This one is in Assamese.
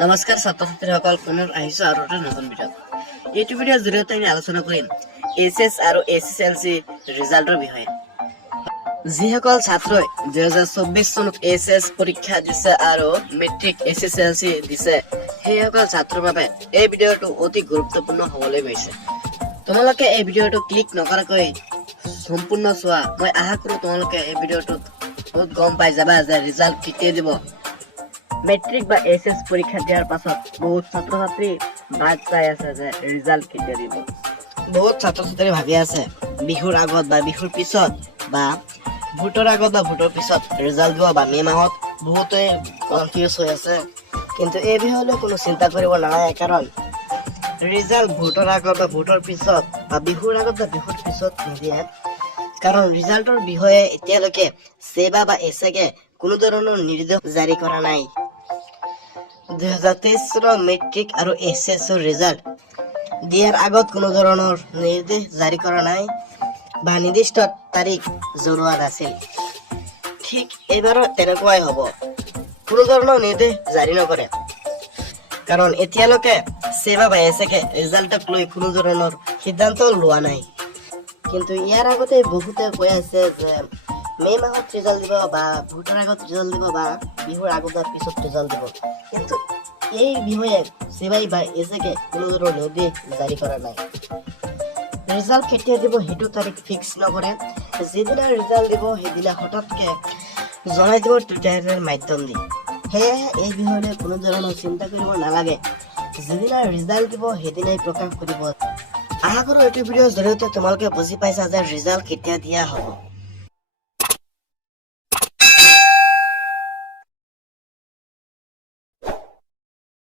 নমস্কাৰ ছাত্ৰ ছাত্ৰীসকল, পুনৰ আহিছো আৰু এটা নতুন ভিডিঅ'। এইটো ভিডিঅ'ৰ জৰিয়তে আমি আলোচনা কৰিম এইচএছ আৰু এছএছএলচি ৰিজাল্টৰ বিষয়ে। যিসকল ছাত্ৰই 2024 চনত এইচএছ পৰীক্ষা দিছে আৰু মেট্ৰিক এছএছএলচি দিছে, সেইসকল ছাত্ৰৰ বাবে এই ভিডিঅ'টো অতি গুৰুত্বপূৰ্ণ হ'বলৈ গৈছে। তোমালোকে এই ভিডিঅ'টো ক্লিক নকৰাকৈ সম্পূৰ্ণ চোৱা। মই আশা কৰোঁ তোমালোকে এই ভিডিঅ'টোত বহুত গম পাই যাবা যে ৰিজাল্ট কেতিয়া দিব। মেট্ৰিক বা এইচএছ পৰীক্ষা দিয়াৰ পাছত বহুত ছাত্ৰ ছাত্ৰী বাট চাই আছে যে ৰিজাল্ট কেতিয়া দিব। বহুত ছাত্ৰ ছাত্ৰী ভাবি আছে বিহুৰ আগত বা বিহুৰ পিছত বা ভোটৰ আগত বা ভোটৰ পিছত ৰিজাল্ট দিব বা মে মাহত। বহুতে কনফিউজ হৈ আছে, কিন্তু এই বিষয়লৈ কোনো চিন্তা কৰিব নালাগে, কাৰণ ৰিজাল্ট ভোটৰ আগত বা ভোটৰ পিছত বা বিহুৰ আগত বা বিহুৰ পিছত নিদিয়ে। কাৰণ ৰিজাল্টৰ বিষয়ে এতিয়ালৈকে সেবা বা এছেকে কোনো ধৰণৰ নিৰ্দেশ জাৰি কৰা নাই। 2023 চনৰ মেট্ৰিক আৰু এইচএছৰ ৰিজাল্ট দিয়াৰ আগত কোনো ধৰণৰ নিৰ্দেশ জাৰি কৰা নাই বা নিৰ্দিষ্ট তাৰিখ জনোৱা নাছিল। ঠিক এইবাৰো তেনেকুৱাই হ'ব, কোনো ধৰণৰ নিৰ্দেশ জাৰি নকৰে, কাৰণ এতিয়ালৈকে সেবা বা এছেকে ৰিজাল্টক লৈ কোনো ধৰণৰ সিদ্ধান্ত লোৱা নাই। কিন্তু ইয়াৰ আগতে বহুতে কৈ আছে যে মে মাহত ৰিজাল্ট দিব বা ভোটৰ আগত ৰিজাল্ট দিব বা বিহুৰ আগত বা পিছত ৰিজাল্ট দিব, কিন্তু এই বিষয়ে সেবাই বা এছেকে কোনো ধৰণৰ নিৰ্দেশ জাৰি কৰা নাই। ৰিজাল্ট কেতিয়া দিব সেইটো তাৰিখ ফিক্স নকৰে, যিদিনা ৰিজাল্ট দিব সেইদিনা হঠাৎকে জনাই দিব টুইটাৰৰ মাধ্যম দি। সেয়েহে এই বিষয়লৈ কোনো ধৰণৰ চিন্তা কৰিব নালাগে, যিদিনা ৰিজাল্ট দিব সেইদিনাই প্ৰকাশ কৰিব। আশা কৰোঁ এইটো ভিডিঅ'ৰ জৰিয়তে তোমালোকে বুজি পাইছা যে ৰিজাল্ট কেতিয়া দিয়া হ'ব।